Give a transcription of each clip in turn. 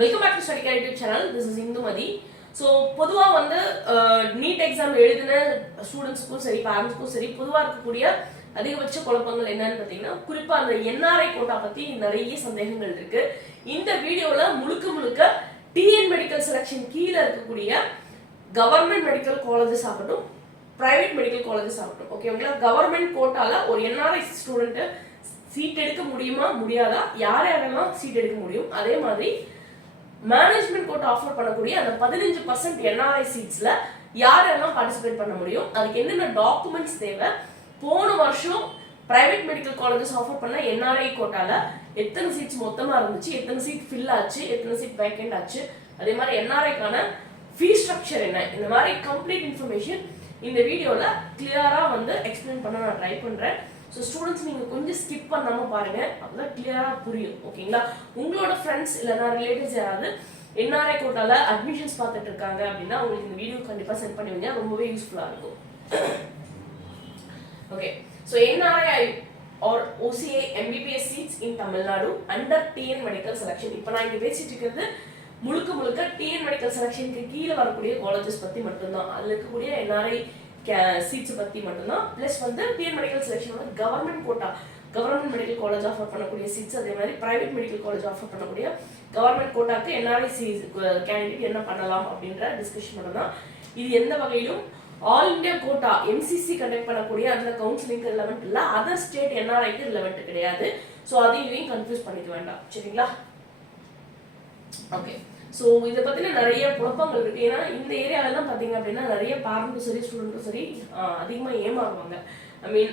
Welcome back to study care YouTube channel. This is Indumathi. So பொதுவாக வந்து NEET exam எழுதின ஸ்டூடெண்ட்ஸ்க்கும் சரி பேரண்ட்ஸ்க்கும் சரி பொதுவாக இருக்கக்கூடிய அதிகபட்ச குழப்பங்கள் என்னன்னு பார்த்தீங்கன்னா, குறிப்பாக அந்த என்ஆர்ஐ கோட்டா பற்றி நிறைய சந்தேகங்கள் இருக்கு. இந்த வீடியோவில் முழுக்க டிஎன் மெடிக்கல் செலக்ஷன் கீழே இருக்கக்கூடிய கவர்மெண்ட் மெடிக்கல் காலேஜஸ் ஆகட்டும், பிரைவேட் மெடிக்கல் காலேஜஸ் ஆகட்டும், ஓகேங்களா, கவர்மெண்ட் கோட்டால ஒரு என்ஆர்ஐ ஸ்டூடெண்ட்டு சீட் எடுக்க முடியுமா முடியாதா, யாரெல்லாம் சீட் எடுக்க முடியும், அதே மாதிரி மேனேஜ்மெண்ட் கோட்டா ஆஃபர் பண்ணக்கூடிய அந்த 15% என்ஆர்ஐ சீட்ஸ்ல யாரெல்லாம் பார்ட்டிசிபேட் பண்ண முடியும், அதுக்கு என்னென்ன டாக்குமெண்ட்ஸ் தேவை, போன வருஷம் பிரைவேட் மெடிக்கல் காலேஜஸ் ஆஃபர் பண்ண என்ஆர்ஐ கோட்டால எத்தனை சீட்ஸ் மொத்தமா இருந்துச்சு, எத்தனை சீட் ஃபில் ஆச்சு, எத்தனை சீட் வேக்கண்ட் ஆச்சு, அதே மாதிரி என்ஆர்ஐக்கான ஃபீஸ் ஸ்ட்ரக்சர் என்ன, இந்த மாதிரி கம்ப்ளீட் இன்ஃபர்மேஷன் இந்த வீடியோல கிளியரா வந்து எக்ஸ்பிளைன் பண்ண நான் ட்ரை பண்றேன். ஸோ ஸ்டூடெண்ட்ஸ் நீங்கள் கொஞ்சம் ஸ்கிப் பண்ணாமல் பாருங்க, அப்பதான் கிளியராக புரியும். ஓகேங்களா, உங்களோட ஃப்ரெண்ட்ஸ் இல்லைனா ரிலேட்டிவ்ஸ் யாராவது என்ஆர்ஐ கோட்டால அட்மிஷன்ஸ் பார்த்துட்டு இருக்காங்க அப்படின்னா உங்களுக்கு இந்த வீடியோ கண்டிப்பாக சென்ட் பண்ணுவீங்க, ரொம்பவே யூஸ்ஃபுல்லாக இருக்கும். Okay, so NRI or OCA MBBS seats in Tamil Nadu under TN medical selection. இப்போ நான் இங்கே பேசிட்டு இருக்கிறது முழுக்க டிஎன் மெடிக்கல் செலக்ஷனுக்கு கீழே வரக்கூடிய காலேஜஸ் பற்றி மட்டும்தான். அதில் இருக்கக்கூடிய என்ஆர்ஐ சீட்ஸ் பற்றி மட்டும்தான். ப்ளஸ் வந்து டிஎன் மெடிக்கல் செலக்ஷனோட government quota, government medical college offer பண்ணக்கூடிய சீட்ஸ், அதே மாதிரி பிரைவேட் மெடிக்கல் காலேஜ் ஆஃபர் பண்ணக்கூடிய கவர்மெண்ட் கோட்டாக்கு என்ஆர்ஐ கேண்டிடேட் என்ன பண்ணலாம் அப்படின்ற டிஸ்கஷன் மட்டும்தான். இது எந்த வகையிலும் all India quota MCC conduct பண்ணக்கூடிய அந்த கவுன்சிலிங்க்கு ரிலவெண்ட் இல்லை, அதர் ஸ்டேட் என்ஆர்ஐக்கு ரிலவெண்ட் கிடையாது. ஸோ அதையும் கன்ஃபியூஸ் பண்ணிக்க வேண்டாம், சரிங்களா? ஓகே, ஸோ இதை பற்றின நிறைய குழப்பங்கள் இருக்குது. ஏன்னா இந்த ஏரியாவிலாம் பார்த்தீங்க அப்படின்னா நிறைய பேரண்ட்டும் சரி ஸ்டூடெண்ட்டும் சரி அதிகமாக ஏமாறுவாங்க. ஐ மீன்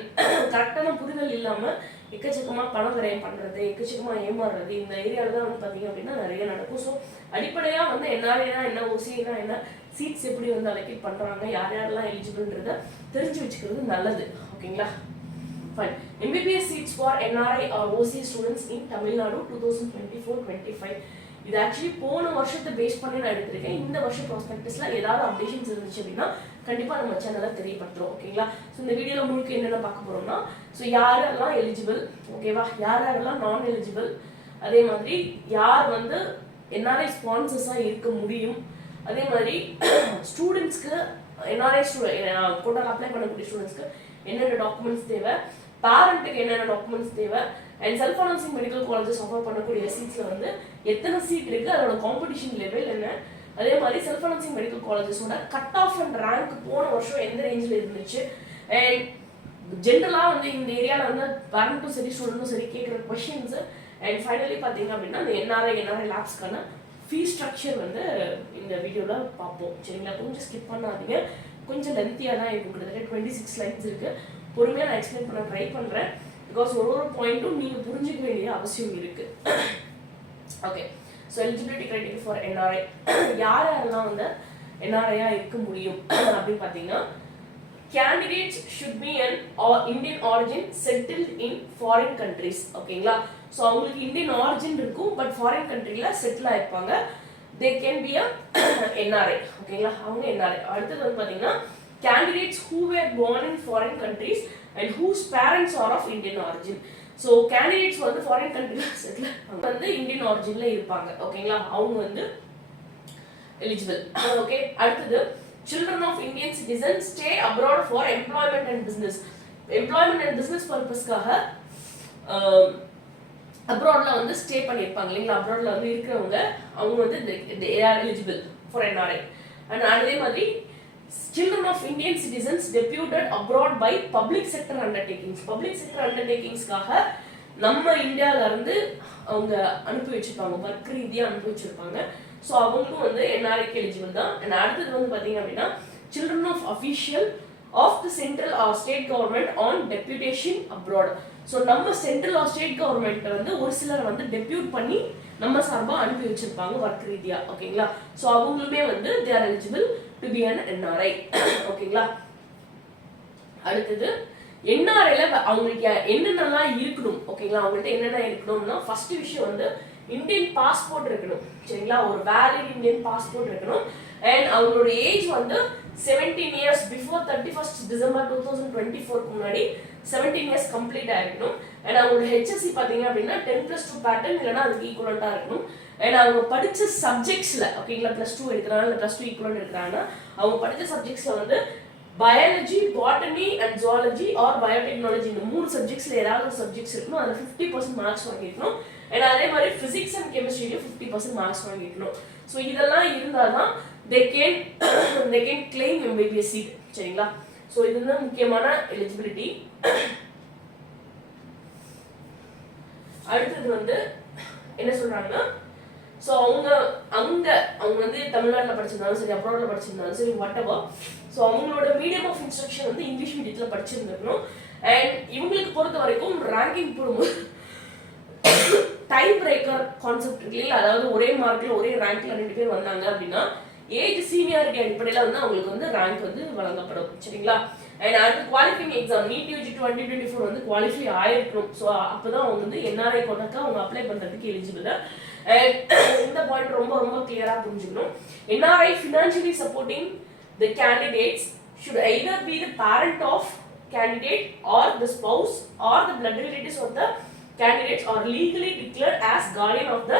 கரெக்டான புரிதல் இல்லாமல் எக்கச்சக்கமாக பணம் விரயம் பண்ணுறது, எக்கச்சக்கமாக ஏமாறுறது இந்த ஏரியாவில் தான் வந்து பார்த்தீங்க அப்படின்னா நிறைய நடக்கும். ஸோ அடிப்படையாக வந்து என்ஆர்ஐனா என்ன, ஓசினா என்ன, சீட்ஸ் எப்படி வந்து அலோகேட் பண்ணுறாங்க, யாரெல்லாம் எலிஜிபிள்ன்றதை தெரிஞ்சு வச்சுக்கிறது நல்லது. ஓகேங்களா, fine. MBBS seats for NRI or OCI students in Tamil Nadu 2024-25. இது ஆக்சுவலி போன வருஷத்தை பேஸ் பண்ணி நான் எடுத்திருக்கேன். இந்த வருஷம் ப்ராஸ்பெக்டஸ்ல ஏதாவது அப்டேஷன்ஸ் இருந்துச்சு அப்படின்னா கண்டிப்பாக நம்ம சேனலை தெரியப்படுத்துறோம். ஓகேங்களா, ஸோ இந்த வீடியோவில் முழுக்க என்னென்ன பார்க்க போறோம்னா, ஸோ யாரெல்லாம் எலிஜிபிள், ஓகேவா, யாரெல்லாம் நான் எலிஜிபிள், அதே மாதிரி யார் வந்து என்ஆர்ஐ ஸ்பான்சர்ஸாக இருக்க முடியும், அதே மாதிரி ஸ்டூடெண்ட்ஸ்க்கு என்ஆர்ஐ கோட்டால் அப்ளை பண்ணக்கூடிய ஸ்டூடெண்ட்ஸ்க்கு என்னென்ன டாக்குமெண்ட்ஸ் தேவை, பேரண்ட்டுக்கு என்னென்ன டாக்குமெண்ட்ஸ் தேவை, and self financing medical colleges offer பண்ணக்கூடிய சீட்ஸ்ல வந்து எத்தனை சீட் இருக்கு, அதோட காம்படிஷன் லெவல் என்ன, அதே மாதிரி செல்ஃப் ஃபைனான்சிங் மெடிக்கல் காலேஜஸோட கட் ஆஃப் அண்ட் ரேங்க் போன வருஷம் எந்த ரேஞ்சில் இருந்துச்சு, அண்ட் ஜென்ரலாக வந்து இந்த ஏரியாவில் வந்து பேரண்ட்டும் சரி ஸ்டூடெண்ட்டும் சரி கேட்குற கொஷின்ஸ், அண்ட் ஃபைனலி பார்த்தீங்க அப்படின்னா இந்த என்ஆர்ஐ லேப்ஸ்க்கான ஃபீஸ் ஸ்ட்ரக்சர் வந்து இந்த வீடியோவில் பார்ப்போம், சரிங்களா? கொஞ்சம் ஸ்கிப் பண்ணாதீங்க, கொஞ்சம் லென்த்தியாக தான் இருக்கும், கிட்டத்தட்ட 26 லைன்ஸ் இருக்கு. பொறுமையாக நான் எக்ஸ்பிளைன் பண்ண ட்ரை பண்ணுறேன், பிகாஸ் ஒரு பாயிண்ட்டும் நீங்கள் புரிஞ்சுக்க வேண்டிய அவசியம் இருக்கு. Okay, so eligibility criteria for NRI, யாரெல்லாம் வந்து என்ஆர்ஐயா இருக்க முடியும் அப்படின்னு பார்த்தீங்கன்னா, candidates should be an Indian origin settled in foreign countries. ஓகேங்களா, ஸோ அவங்களுக்கு இந்தியன் ஆரிஜின் இருக்கும், பட் ஃபாரின் கண்ட்ரியில் செட்டில் ஆயிருப்பாங்க. They can be a NRI. ஓகேங்களா, அவங்க என்ஆர்ஐ. அடுத்தது வந்து பார்த்தீங்கன்னா, candidates who were born in foreign countries and whose parents are of Indian origin. So candidates வந்து foreign countryல செட்டில் வந்து இந்தியன் ஆரிஜின்ல இருப்பாங்க. ஓகேங்களா, அவங்க வந்து எலிஜிபிள். ஓகே, அடுத்தது children of Indian citizens stay abroad for employment and business. employment and business பர்பஸ்க்காக அப்ராட்ல வந்து stay பண்ணியிருப்பாங்க இல்லைங்களா, அப்ராட்ல வந்து இருக்கிறவங்க அவங்க வந்து they are eligible for NRI. and அதே மாதிரி children of Indian citizens deputed abroad by public sector undertakings. public sector undertakingsக்காக நம்ம இந்தியால இருந்து அவங்க அனுப்பி வச்சிருப்பாங்க, ஒர்க் ரீதியாக அனுப்பி வச்சிருப்பாங்க. ஸோ அவங்களும் வந்து என்ஆர்ஐக்கு எலிஜிபிள் தான். அண்ட் அடுத்தது வந்து பார்த்தீங்க அப்படின்னா children of official of the central or state government on deputation abroad. So நம்ம சென்ட்ரல் ஆர் ஸ்டேட் கவர்மெண்ட் வந்து ஒரு சிலர் வந்து டெப்யூட் பண்ணி நம்ம சார்பாக அனுப்பி வச்சிருப்பாங்க ஒர்க் ரீதியா. ஓகேங்களா, ஸோ அவங்களுமே வந்து they are eligible to be an NRI. ஓகேங்களா, அடுத்தது என்ஆர்ஐல அவங்களுக்கு என்னென்னலாம் இருக்கணும். ஓகேங்களா, அவங்கள்ட்ட என்னென்ன இருக்கணும்னா, ஃபர்ஸ்ட் விஷயம் வந்து இந்தியன் பாஸ்போர்ட் இருக்கணும், சரிங்களா, ஒரு வேலிட் இந்தியன் பாஸ்போர்ட் இருக்கணும். அண்ட் அவங்களோட ஏஜ் வந்து 17 இயர்ஸ் பிஃபோர் 31 டிசம்பர் 2024 முன்னாடி 17 இயர்ஸ் கம்ப்ளீட் ஆயிருக்கணும். அண்ட் அவங்களோட ஹெச்எஸ்சி பார்த்தீங்க அப்படின்னா 10+2 பேட்டர்ன் இல்லைன்னா அதுக்கு ஈக்குவலண்டா இருக்கணும். அண்ட் அவங்க படிச்ச சப்ஜெக்ட்ஸ்ல ஓகேங்களா +2 எடுக்கிறாங்க இல்லை +2 ஈக்குவலன்ட் எடுக்கிறாங்கன்னா அவங்க படிச்ச சப்ஜெக்ட்ஸ்ல வந்து biology, botany and zoology R biotechnology இந்த 3 சப்ஜெக்ட்ஸ்ல ஏதாவது ஒரு சப்ஜெக்ட்ஸ் இருக்கணும், அதில் 50% மார்க்ஸ் வாங்கிக்கணும். அண்ட் அதே மாதிரி பிசிக்ஸ் அண்ட் கெமிஸ்ட்ரியிலும் 50% மார்க்ஸ் வாங்கிக்கணும். ஸோ இதெல்லாம் இருந்தால் தான் they can claim MBBS seat. சரிங்களா? ஸோ இதுதான் முக்கியமான எலிஜிபிலிட்டி. அடுத்தது வந்து என்ன சொல்றாங்கன்னா, ஸோ அவங்க வந்து தமிழ்நாட்டில் படிச்சிருந்தாலும் சரி, அப்ராட்ல படிச்சிருந்தாலும் சரி, வாட் எவர், ஸோ அவங்களோட மீடியம் ஆஃப் இன்ஸ்ட்ரக்ஷன் வந்து இங்கிலீஷ் மீடியத்தில் படிச்சிருந்துருக்கணும். அண்ட் இவங்களுக்கு பொறுத்த வரைக்கும் ரேங்கிங் போடும்போது டைம் பிரேக்கர் கான்செப்ட் இருக்கு இல்லையா, அதாவது ஒரே மார்க்ல ஒரே ரேங்க்ல 2 பேர் வந்தாங்க அப்படின்னா ஏஜ் சீனியாரிட்டி அடிப்படையில் வந்து அவங்களுக்கு வந்து ரேங்க் வந்து வழங்கப்படும். சரிங்களா? அண்ட் அடுத்து குவாலிஃபைங் எக்ஸாம் நீட் யூஜி 2024 வந்து குவாலிஃபை ஆயிருக்கணும். ஸோ அப்போதான் அவங்க வந்து NRI கோட்டாக்கு அவங்க அப்ளை பண்றதுக்கு எலிஜிபிள். இந்த பாயிண்ட் ரொம்ப ரொம்ப கிளியரா புரிஞ்சுக்கணும். NRI financially supporting the candidates should either be the parent of candidate or the spouse or the blood relatives of the candidates are legally declared as guardian of the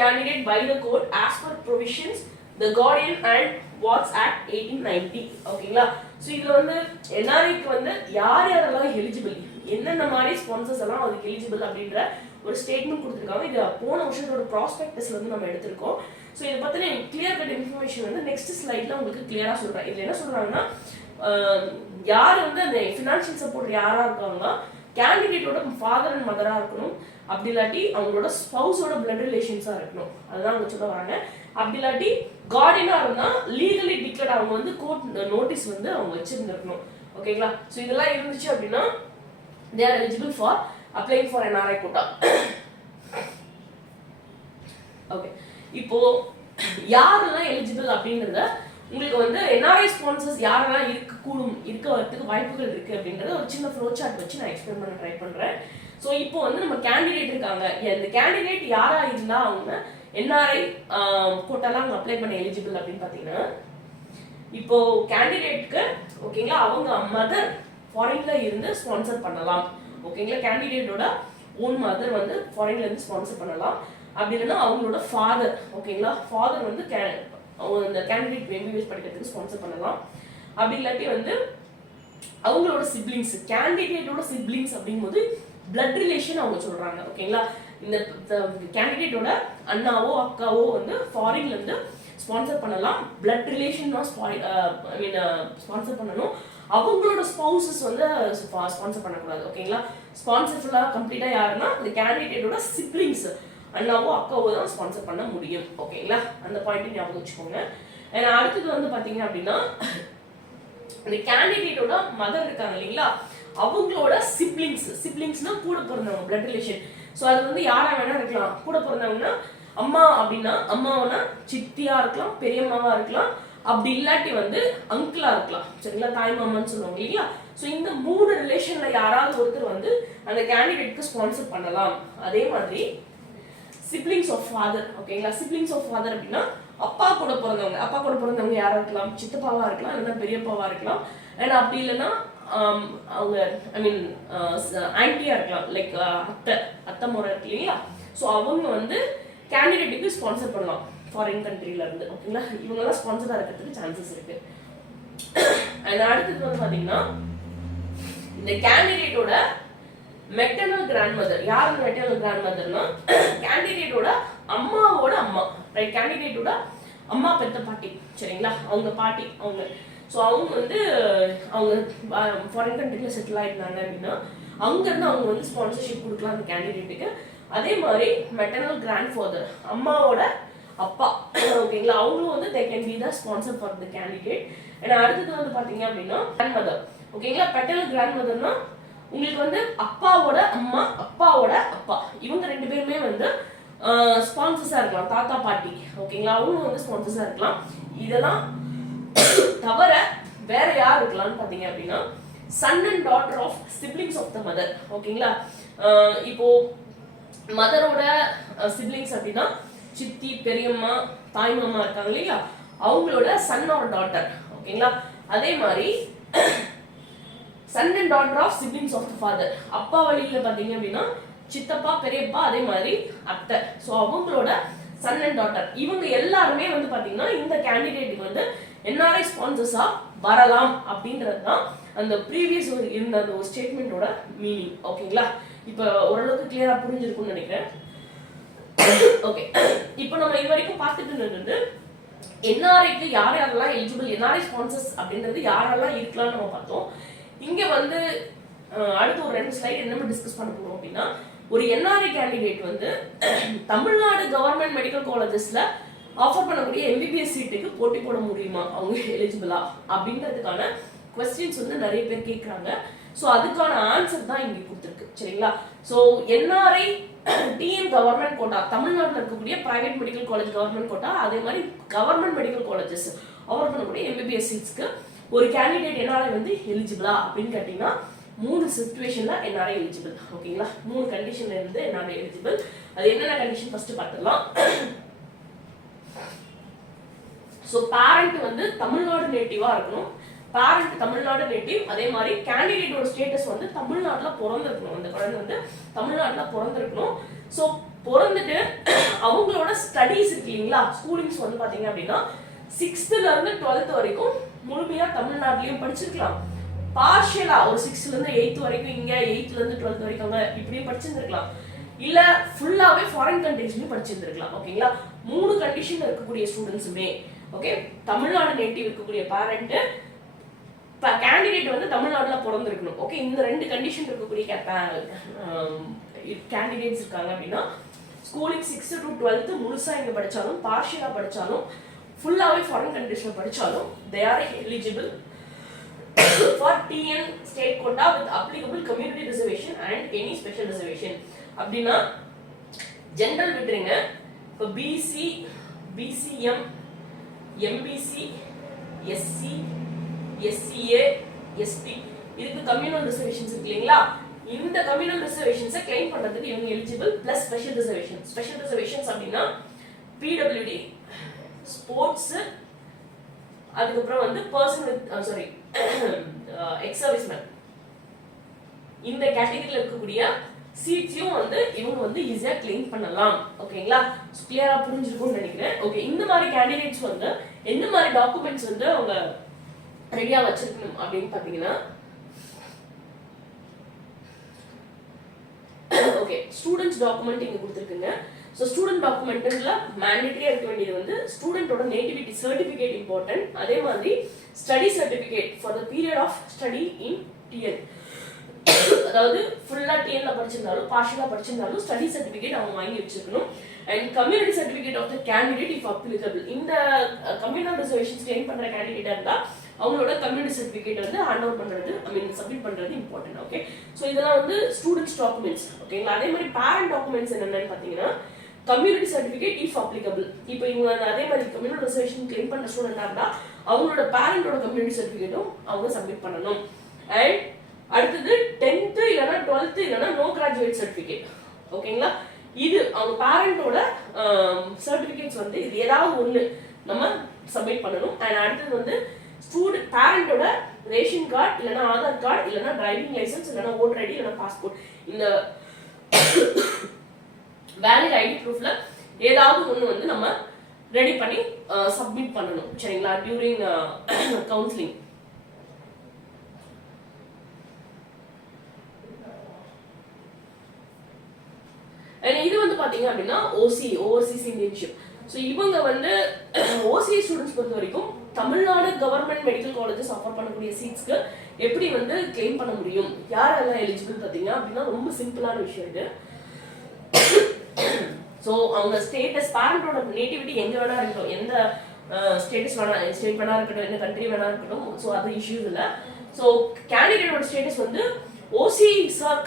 candidate by the court as per provisions the Guardian and Wards Act 1890. ஓகேங்களா? So இதுல வந்து NRIக்கு வந்து யாரெல்லாம் eligible, என்னென்ன மாதிரி sponsors எல்லாம் அதுக்கு eligible அப்படின்ற ஒரு ஸ்டேட்மெண்ட் கொடுத்துருக்காங்க. இது போன வருஷத்தோட ப்ராஸ்பெக்டஸ்ல வந்து நம்ம எடுத்திருக்கோம். ஸோ இதை பத்தின கிளியர் கட் இன்ஃபர்மேஷன் வந்து நெக்ஸ்ட் ஸ்லைட்ல உங்களுக்கு கிளியரா சொல்றேன். இதுல என்ன சொல்றாங்கன்னா, யார் வந்து அந்த ஃபினான்ஷியல் சப்போர்ட் யாரா இருக்காங்கன்னா கேண்டிடேட்டோட ஃபாதர் அண்ட் மதரா இருக்கணும், அப்படி இல்லாட்டி அவங்களோட ஸ்பௌஸோட பிளட் ரிலேஷன்ஸா இருக்கணும். அதுதான் அவங்க சொல்ல வராங்க. அப்படி இல்லாட்டி கார்டியனா இருந்தா லீகலி டிக்ளேர்ட் அவங்க வந்து கோர்ட் நோட்டீஸ் வந்து அவங்க வச்சிருந்துருக்கணும். ஓகேங்களா? ஸோ இதெல்லாம் இருந்துச்சு அப்படின்னா they are eligible for applying for NRI quota. Okay, இப்போ யாரெல்லாம் எலிஜிபிள் அப்படின்றத உங்களுக்கு வந்து NRI ஸ்பான்சர்ஸ் யாரெல்லாம் இருக்கிறதுக்கு வாய்ப்புகள் இருக்கு அப்படின்றத ஒரு சின்ன ஃப்ளோ சார்ட் வச்சு நான் எக்ஸ்பிளைன் பண்ண ட்ரை பண்றேன். ஸோ இப்போ வந்து நம்ம கேண்டிடேட் இருக்காங்க, இந்த கேண்டிடேட் யாரா இருந்தா அவங்க NRI கோட்டாலாம் அவங்க அப்ளை பண்ண எலிஜிபிள் அப்படின்னு பார்த்தீங்கன்னா, இப்போ கேண்டிடேட்க்கு ஓகேங்களா அவங்க மதர் ஃபாரின்ல இருந்து ஸ்பான்சர் பண்ணலாம். ஓகேங்களா? கேண்டிடேட்டோட ஓன் மதர் வந்து ஃபாரின்ல இருந்து ஸ்பான்சர் பண்ணலாம். அப்படி இல்லைன்னா அவங்களோட ஃபாதர் ஓகேங்களா ஃபாதர் வந்து இந்த கேண்டிடேட் MBBS படிக்கிறதுக்கு ஸ்பான்சர் பண்ணலாம். அப்படி இல்லாட்டி வந்து அவங்களோட சிப்ளிங்ஸ், கேண்டிடேட்டோட சிப்ளிங்ஸ் அப்படிங்கும்போது பிளட் ரிலேஷன் அவங்க சொல்றாங்க. ஓகேங்களா? இந்த கேண்டிடேட்டோட அண்ணாவோ அக்காவோ வந்து ஃபாரின்ல இருந்து ஸ்பான்சர் பண்ணலாம். பிளட் ரிலேஷன் தான் ஸ்பான்சர் பண்ணணும். அவங்களோட ஸ்பௌசஸ் வந்து ஸ்பான்சர் பண்ணக்கூடாது. ஓகேங்களா? ஸ்பான்சர் ஃபுல்லாக கம்ப்ளீட்டாக யாருன்னா இந்த கேண்டிடேட்டோட சிப்ளிங்ஸ் அண்ணாவோ அக்காவோ தான் ஸ்பான்சர் பண்ண முடியும். ஓகேங்களா? அந்த பாயிண்ட் ஞாபகம் வச்சுக்கோங்க. ஏன்னா அடுத்தது வந்து பார்த்தீங்க அப்படின்னா இந்த கேண்டிடேட்டோட மதர் இருக்காங்க இல்லைங்களா, அவங்களோட சிப்ளிங்ஸ்னா கூட பிறந்தவங்க பிளட் ரிலேஷன். ஸோ அது வந்து யாரா வேணா இருக்கலாம். கூட பிறந்தவங்கன்னா அம்மா அப்படின்னா அம்மாவனா சித்தியா இருக்கலாம், பெரியம்மாவா இருக்கலாம், அப்படி இல்லாட்டி வந்து அங்கிளா இருக்கலாம். சரிங்களா? தாய் மாமான்னு சொல்லுவாங்க இல்லைங்களா. ஸோ இந்த 3 ரிலேஷன்ல யாராவது ஒருத்தர் வந்து அந்த கேண்டிடேட்க்கு ஸ்பான்சர் பண்ணலாம். அதே மாதிரி சிப்ளிங்ஸ் ஆஃப் ஃபாதர் ஓகேங்களா. சிப்ளிங்ஸ் ஆஃப் ஃபாதர் அப்படின்னா அப்பா கூட பிறந்தவங்க யாரா இருக்கலாம், சித்தப்பாவா இருக்கலாம், இல்லைன்னா பெரியப்பாவா இருக்கலாம். அண்ட் அப்படி இல்லைன்னா அவங்க ஆன்டியா இருக்கலாம், லைக் அத்தை முறை இருக்கு இல்லைங்களா. ஸோ அவங்க வந்து கேண்டிடேட்டுக்கு ஸ்பான்சர் பண்ணலாம் ஃபாரின் கண்ட்ரில இருந்து. ஓகேங்களா? இவங்கெல்லாம் ஸ்பான்சரா இருக்கிறதுக்கு சான்சஸ் இருக்கு. அண்ட் அடுத்தது வந்து பாத்தீங்கன்னா இந்த கேண்டிடேட்டோட மெட்டர்னல் கிராண்ட் மதர். யார் அந்த மெட்டர்னல் கிராண்ட் மதர்னா கேண்டிடேட்டோட அம்மாவோட அம்மா, ரைட்? கேண்டிடேட்டோட அம்மா பெத்த பாட்டி. சரிங்களா? அவங்க பாட்டி அவங்க. ஸோ அவங்க வந்து அவங்க ஃபாரின் கண்ட்ரியில் செட்டில் ஆகிருந்தாங்க அப்படின்னா அங்கேருந்து அவங்க வந்து ஸ்பான்சர்ஷிப் கொடுக்கலாம் அந்த கேண்டிடேட்டுக்கு. அதே மாதிரி மெட்டர்னல் கிராண்ட் ஃபாதர் அம்மாவோட அப்பா ஓகேங்களா, அவங்களும் வந்து தே can be the sponsor for the candidate. ஏன்னா அடுத்தது வந்து பார்த்தீங்க அப்படின்னா கிராண்ட் மதர் ஓகேங்களா. மெட்டர்னல் கிராண்ட் மதர்னா உங்களுக்கு வந்து அப்பாவோட அம்மா அப்பாவோட அப்பா இவங்க 2 பேருமே வந்து ஸ்பான்சர்ஸாக இருக்கலாம், தாத்தா பாட்டி ஓகேங்களா, அவங்களும் வந்து ஸ்பான்சர்ஸாக இருக்கலாம். இதெல்லாம் தவிர வேற யார் இருக்கலாம்னு பார்த்தீங்க அப்படின்னா son and daughter of siblings of the mother. ஓகேங்களா? இப்போ மதரோட சிப்ளிங்ஸ் அப்படின்னா சித்தி, பெரியம்மா, தாய் மாமா இருக்காங்க இல்லையா, அவங்களோட சன் ஆர் டாட்டர். ஓகேங்களா? அதே மாதிரி son and daughter of siblings of the father அப்பா வழியில பார்த்தீங்க அப்படின்னா சித்தப்பா, பெரியப்பா, அதே மாதிரி அத்தை. ஸோ அவங்களோட சன் அண்ட் டாட்டர், இவங்க எல்லாருமே வந்து பாத்தீங்கன்னா இந்த கேண்டிடேட்டுக்கு வந்து என்ஆர்ஐ ஸ்பான்சர்ஸா வரலாம் அப்படின்றது தான் அந்த ப்ரீவியஸ் இருந்த அந்த ஒரு ஸ்டேட்மெண்டோட மீனிங். ஓகேங்களா, இப்போ ஓரளவுக்கு கிளியரா புரிஞ்சிருக்கும்னு நினைக்கிறேன். ஓகே, இப்போ நம்ம இது வரைக்கும் பார்த்துட்டு இருந்தது என்ஆர்ஐக்கு யார் யாரெல்லாம் எலிஜிபிள், என்ஆர்ஐ ஸ்பான்சர்ஸ் அப்படின்றது யாரெல்லாம் இருக்கலாம்னு நம்ம பார்த்தோம். இங்க வந்து அடுத்து ஒரு 2 ஸ்லைட் என்ன டிஸ்கஸ் பண்ண போறோம் அப்படின்னா, ஒரு என்ஆர்ஐ கேண்டிடேட் வந்து தமிழ்நாடு கவர்மெண்ட் மெடிக்கல் காலேஜஸ்ல ஆஃபர் பண்ணக்கூடிய எம்பிபிஎஸ் சீட்டுக்கு போட்டி போட முடியுமா, அவங்க எலிஜிபிளா அப்படின்றதுக்கான கொஸ்டின்ஸ் வந்து நிறைய பேர் கேட்குறாங்க. ஸோ அதுக்கான ஆன்சர் தான் இங்கே கொடுத்துருக்கு. சரிங்களா, so NRI TN government quota, தமிழ்நாட்டில் இருக்கக்கூடிய private medical college government quota, அதே மாதிரி கவர்மெண்ட் மெடிக்கல் காலேஜஸ் ஆஃபர் பண்ணக்கூடிய எம்பிபிஎஸ் சீட்ஸ்க்கு ஒரு கேண்டிடேட் என்ஆர்ஐ வந்து எலிஜிபிளா அப்படின்னு கேட்டீங்கன்னா 3 சிச்சுவேஷன்ல என்ஆர்ஐ எலிஜிபிள். ஓகேங்களா, 3 கண்டிஷன்ல இருந்து என்ஆர்ஐ எலிஜிபிள். அது என்னென்ன கண்டிஷன் ஃபர்ஸ்ட் பார்த்துடலாம். ஸோ பேரண்ட் வந்து தமிழ்நாடு நேட்டிவா இருக்கணும், பேரண்ட் தமிழ்நாடு நேட்டிவ், அதே மாதிரி கேண்டிடேட்டோட ஸ்டேட்டஸ் வந்து தமிழ்நாட்டில் பிறந்திருக்கணும், அந்த குழந்தை வந்து தமிழ்நாட்டில் பிறந்திருக்கணும். ஸோ பிறந்துட்டு அவங்களோட ஸ்டடீஸ் இருக்கு இல்லைங்களா, ஸ்கூலிங்ஸ் வந்து பார்த்தீங்க அப்படின்னா 6th இருந்து 12th வரைக்கும் முழுமையா தமிழ்நாட்டிலையும் படிச்சிருக்கலாம், பார்ஷியலா ஒரு 6th இருந்து 8th வரைக்கும் இங்க, 8th இருந்து 12th வரைக்கும் அங்க இப்படியும் படிச்சிருந்திருக்கலாம், இல்ல ஃபுல்லாவே ஃபாரின் கண்ட்ரீஸ்லயும் படிச்சிருந்திருக்கலாம். ஓகேங்களா, 3 கண்டிஷன்ல இருக்கக்கூடிய ஸ்டூடெண்ட்ஸுமே ஓகே தமிழ்நாடு நேட்டிவ் இருக்கக்கூடிய பேரண்ட், கேண்டிடேட் வந்து தமிழ்நாடுல பிறந்திருக்கணும். ஓகே, இந்த 2 கண்டிஷன் இருக்கக்கூடிய கேண்டிடேட்ஸ் இருக்காங்க அப்படின்னா ஸ்கூலிங் 6th to 12th முழுசா இங்க படிச்சாலும், பார்ஷியலா படிச்சாலும், ஃபுல்லாவே ஃபாரின் கண்ட்ரீஸ்ல படிச்சாலும் they are eligible for TN state quota with applicable community reservation and any special reservation. அப்படின்னா ஜெனரல் விட்டுருங்க, இப்போ BC, BCM, MBC, SC, SCA, ST இதுக்கு கம்யூனல் ரிசர்வேஷன்ஸ் இருக்கு இல்லைங்களா, இந்த கம்யூனல் ரிசர்வேஷன்ஸை கிளைம் பண்றதுக்கு இவங்க eligible. Plus special reservation, special reservations அப்படின்னா பிடபிள்யூடி, ஸ்போர்ட்ஸ், அதுக்கப்புறம் வந்து person with sorry ex serviceman, இந்த கேட்டகரியில் இருக்கக்கூடிய சீட்ஸையும் வந்து இவங்க வந்து ஈஸியா கிளைம் பண்ணலாம். ஓகேங்களா, கிளியரா புரிஞ்சிருக்கும்னு நினைக்கிறேன். ஓகே, இந்த மாதிரி கேண்டிடேட்ஸ் வந்து என்ன மாதிரி டாக்குமெண்ட்ஸ் வந்து அவங்க ரெடியா வச்சிருக்கணும் அப்படின்னு பாத்தீங்கன்னா, ஓகே ஸ்டூடெண்ட்ஸ் டாக்குமெண்ட் இங்க கொடுத்துருக்குங்க. ஸோ ஸ்டூடெண்ட் டாக்குமெண்ட்ல மேண்டேட்டரியா இருக்க வேண்டியது வந்து ஸ்டூடெண்டோட நேட்டிவிட்டி சர்டிஃபிகேட் இம்பார்ட்டன்ட், அதே மாதிரி study certificate for the period of study in TN, அதாவது ஃபுல்லா டிஎன்ல படிச்சிருந்தாலும் பார்ஷியலா படிச்சிருந்தாலும் ஸ்டடி சர்டிஃபிகேட் அவங்க வாங்கி வச்சிருக்கணும். And community certificate of the candidate if applicable, இந்த கம்யூனல் ரிசர்வேஷன்ஸ் கிளைம் பண்ற கேண்டிடேட்டா இருந்தா அவங்களோட கம்யூனிட்டி சர்டிஃபிகேட் வந்து ஹேண்ட் ஓவர் பண்றது, ஐ மீன் சப்மிட் பண்றது இம்பார்ட்டன்ட். ஓகே, ஸோ இதெல்லாம் வந்து ஸ்டூடெண்ட்ஸ் டாக்குமெண்ட்ஸ். ஓகேங்களா, அதே மாதிரி பேரண்ட் டாக்குமெண்ட்ஸ் என்னென்னு பாத்தீங்கன்னா கம்யூனிட்டி சர்டிஃபிகேட் இஃப் அப்ளிகபிள், இப்போ இவங்க அதே மாதிரி கம்யூனல் ரிசர்வேஷன் கிளைம் பண்ற ஸ்டூடெண்டா இருந்தா அவங்களோட பேரண்டோட கம்யூனிட்டி சர்டிஃபிகேட்டும் அவங்க சப்மிட் பண்ணணும். அண்ட் அடுத்தது 10th இல்லைன்னா 12th இல்லைன்னா நோ கிராஜுவேட் சர்டிஃபிகேட். ஓகேங்களா, இது அவங்க பேரண்டோட சர்டிஃபிகேட்ஸ் வந்து இது ஏதாவது ஒன்று நம்ம சப்மிட் பண்ணணும். அண்ட் அடுத்தது வந்து ஸ்டூடெண்ட் பேரண்டோட ரேஷன் கார்டு இல்லைன்னா ஆதார் கார்டு இல்லைன்னா டிரைவிங் லைசன்ஸ் இல்லைன்னா ஓட்டர் ஐடி இல்லைன்னா பாஸ்போர்ட், இந்த வேலிட் ஐடி ப்ரூஃப்ல ஏதாவது ஒன்று வந்து நம்ம ரெடி பண்ணி சப்மிட் பண்ணணும். சரிங்களா, டியூரிங் கவுன்சிலிங். இது வந்து பாத்தீங்க அப்படின்னா ஓசி, ஓவர்சீஸ் இந்தியன்ஷிப். ஸோ இவங்க வந்து ஓசிஐ ஸ்டூடெண்ட்ஸ் பொறுத்த வரைக்கும் Tamil Nadu government medical colleges offer பண்ணக்கூடிய சீட்ஸ்க்கு எப்படி வந்து கிளைம் பண்ண முடியும், யாரெல்லாம் எலிஜிபிள் பார்த்தீங்க அப்படின்னா ரொம்ப சிம்பிளான விஷயம் இது. ஸோ அவங்க ஸ்டேட்டஸ் பேரண்டோட நேட்டிவிட்டி எங்க வேணா இருக்கட்டும், எந்த ஸ்டேட்டஸ் வேணா, ஸ்டேட் வேணா இருக்கட்டும், எந்த கண்ட்ரி வேணா இருக்கட்டும், ஸோ அது இஷ்யூஸ் இல்லை. ஸோ கேண்டிடேட்டோட ஸ்டேட்டஸ் வந்து ஓசி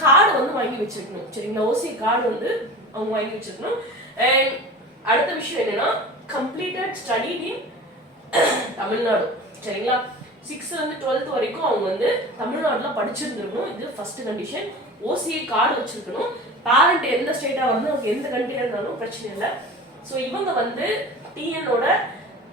கார்டு வந்து வாங்கி வச்சிருக்கணும். சரிங்களா, ஓசி கார்டு வந்து அவங்க வாங்கி வச்சிருக்கணும். அண்ட் அடுத்த விஷயம் என்னன்னா கம்ப்ளீட்டட் ஸ்டடி இன் தமிழ்நாடு. சரிங்களா, 6th இருந்து 12th வரைக்கும் அவங்க வந்து தமிழ்நாடுல படிச்சிருந்துருக்கணும். இது ஃபர்ஸ்ட் கண்டிஷன். ஓசிஐ கார்டு வச்சிருக்கணும். பேரண்ட் எந்த ஸ்டேட்டா வந்து அவங்க எந்த கண்ட்ரியா இருந்தாலும் பிரச்சனை இல்லை. ஸோ இவங்க வந்து டிஎனோட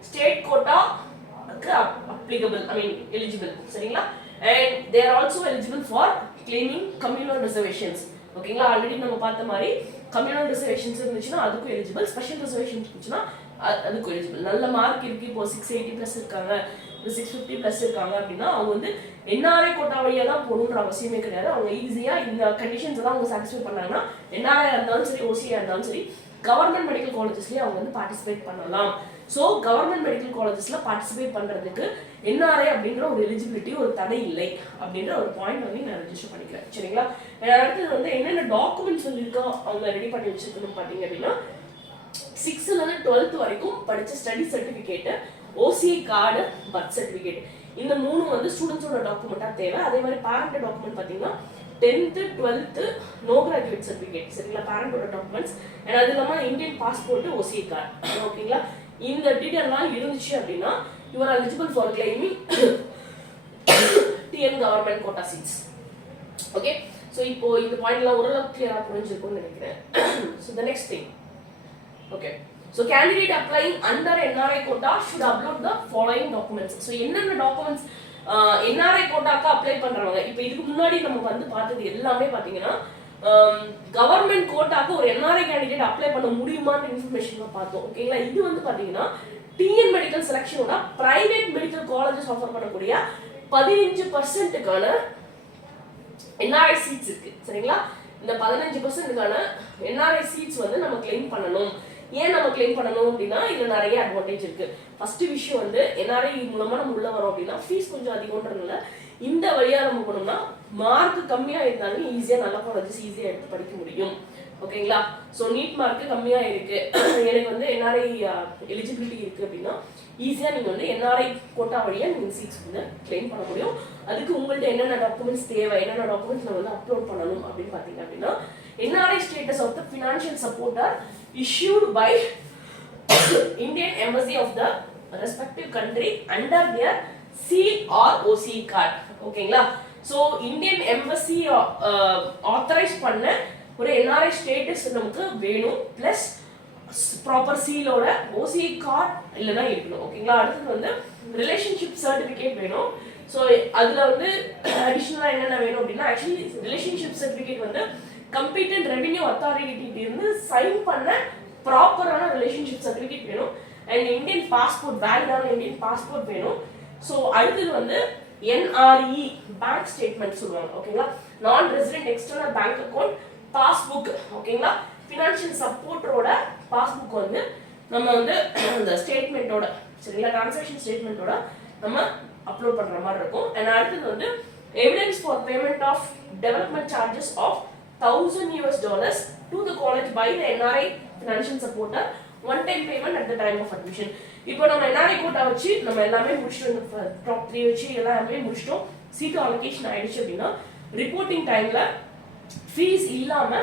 ஸ்டேட் கோட்டாக்கு அப்ளிகபிள், ஐ மீன் எலிஜிபிள். சரிங்களா, and they are also eligible for claiming communal reservations. ஓகேங்களா, ஆல்ரெடி நம்ம பார்த்த மாதிரி கம்யூனல் ரிசர்வேஷன்ஸ் இருந்துச்சுன்னா அதுக்கும் எலிஜிபிள், ஸ்பெஷல் ரிசர்வேஷன்ஸ் இருந்துச்சுன்னா அதுக்கும் எலிஜிபிள். நல்ல மார்க் இருக்கு, இப்போ 680+ இருக்காங்க, 650+ இருக்காங்க அப்படின்னா அவங்க வந்து என்ஆர்ஐ கோட்டா வழியாக தான் போகணுன்ற அவசியமே கிடையாது. அவங்க ஈஸியாக இந்த கண்டிஷன்ஸ் எல்லாம் அவங்க சாட்டிஸ்ஃபை பண்ணாங்கன்னா என்ஆர்ஐ இருந்தாலும் சரி ஓசிஐ இருந்தாலும் சரி கவர்மெண்ட் மெடிக்கல் காலேஜஸ்லேயே அவங்க வந்து பார்ட்டிசிபேட் பண்ணலாம். ஸோ கவர்மெண்ட் மெடிக்கல் காலேஜஸில் பார்ட்டிசிபேட் பண்ணுறதுக்கு என்ஆர்ஐ அப்படின்ற ஒரு எலிஜிபிலிட்டி ஒரு தடை இல்லை அப்படின்ற ஒரு பாயிண்ட் வந்து நான் ரெஜிஸ்டர் பண்ணிக்கிறேன். சரிங்களா? அடுத்தது வந்து என்னென்ன டாக்குமெண்ட்ஸ் வந்து இருக்கோ அவங்க ரெடி பண்ணி வச்சுருக்கணும்னு பார்த்தீங்க அப்படின்னா 6th-லேருந்து 12th வரைக்கும் படித்த study certificate, OCI card, birth certificate, இந்த 3 வந்து ஸ்டூடெண்ட்ஸோட டாக்குமெண்ட்டாக தேவை. அதே மாதிரி பேரண்ட் டாக்குமெண்ட் பார்த்தீங்கன்னா 10th 12th no graduate certificate. சரிங்களா? பேரண்டோட டாக்குமெண்ட்ஸ் அண்ட் அது இல்லாமல் இந்தியன் பாஸ்போர்ட், ஓசிஐ கார்டு. ஓகேங்களா? இந்த டீட்டெயிலாம் இருந்துச்சு அப்படின்னா you are eligible for claiming TN government quota seats. Okay, so இப்போ இந்த பாயிண்ட்லாம் ஓரளவுக்கு கிளியராக புரிஞ்சிருக்கும்னு நினைக்கிறேன். So the next thing. Okay, so candidate applying under NRI quota should upload the following documents. So என்னென்ன டாக்குமெண்ட்ஸ் NRI கோட்டாக்கு அப்ளை பண்றவங்க, இப்போ இதுக்கு முன்னாடி நம்ம வந்து பார்த்தது எல்லாமே பார்த்தீங்கன்னா கவர்மெண்ட் கோட்டாக்கு ஒரு NRI கேண்டிடேட் அப்ளை பண்ண முடியுமான்னு இன்ஃபர்மேஷன் பார்த்தோம். ஓகேங்களா? இது வந்து பார்த்தீங்கன்னா டிஎன் மெடிக்கல் செலக்ஷனோட பிரைவேட் மெடிக்கல் காலேஜஸ் ஆஃபர் பண்ணக்கூடிய 15%க்கான NRI சீட்ஸ் இருக்கு. சரிங்களா? இந்த 15%க்கான NRI சீட்ஸ் வந்து நம்ம கிளைம் பண்ணணும். ஏன் நம்ம கிளைம் பண்ணணும் அப்படின்னா இதுல நிறைய அட்வான்டேஜ் இருக்கு. ஃபர்ஸ்ட் விஷயம் வந்து NRI மூலமா நம்ம உள்ள வரோம் அப்படின்னா ஃபீஸ் கொஞ்சம் அதிகம்ன்றதுனால இந்த வழியா நம்ம போனோம்னா மார்க் கம்மியா இருந்தாலும் ஈஸியா நல்ல காலேஜஸ் ஈஸியா எடுத்து படிக்க முடியும். ஓகேங்களா? ஸோ நீட் மார்க் கம்மியா இருக்கு, எனக்கு வந்து NRI எலிஜிபிலிட்டி இருக்கு அப்படின்னா ஈஸியா நீங்க வந்து NRI கோட்டா வழியா நீங்க சீட்ஸ் வந்து கிளைம் பண்ண முடியும். அதுக்கு உங்கள்ட்ட என்னென்ன டாக்குமெண்ட்ஸ் தேவை, என்னென்ன டாக்குமெண்ட்ஸ் நம்ம வந்து அப்லோட் பண்ணணும் அப்படின்னு பாத்தீங்க அப்படின்னா NRI status of the financial support are issued by Indian Embassy of the respective country under their seal or OCE card. ஓகேங்களா? ஸோ இந்தியன் எம்பசி ஆத்தரைஸ் பண்ண ஒரு NRI ஸ்டேட்டஸ் நமக்கு வேணும், பிளஸ் ப்ராப்பர் சீலோட OCE கார்டு இல்லைன்னா இருக்கணும். ஓகேங்களா? அடுத்தது வந்து ரிலேஷன்ஷிப் சர்டிஃபிகேட் வேணும். ஸோ அதில் வந்து அடிஷ்னலாக என்னென்ன வேணும் அப்படின்னா ஆக்சுவலி ரிலேஷன்ஷிப் சர்டிஃபிகேட் வந்து கம்பீட்டன்ட் ரெவென்யூ அத்தாரிட்டி இருந்து சைன் பண்ண ப்ராப்பரான ரிலேஷன்ஷிப் சர்டிஃபிகேட் வேணும். அண்ட் இந்தியன் பாஸ்போர்ட், வேலிடான இந்தியன் பாஸ்போர்ட் வேணும். ஸோ அடுத்தது வந்து NRE பேங்க் ஸ்டேட்மெண்ட் சொல்லுவாங்க. ஓகேங்களா? நான் resident external bank account passbook. ஓகேங்களா? ஃபினான்ஷியல் சப்போர்ட்டரோட பாஸ்புக் வந்து நம்ம வந்து இந்த ஸ்டேட்மெண்ட்டோட, சரிங்களா, டிரான்சாக்ஷன் ஸ்டேட்மெண்ட்டோட நம்ம அப்லோட் பண்ற மாதிரி இருக்கும். அண்ட் அடுத்தது வந்து evidence for payment of development charges of $1,000 to the college by the NRI financial supporter, one time payment at the time of admission. இப்போ நம்ம NRI கோட்டா வச்சு நம்ம எல்லாமே முடிச்சிட்டோம், டாப் 3 வச்சு எல்லாமே முடிச்சிட்டோம், சீட் அலோகேஷன் ஆயிடுச்சு அப்படின்னா ரிப்போர்ட்டிங் டைம்ல ஃபீஸ் இல்லாம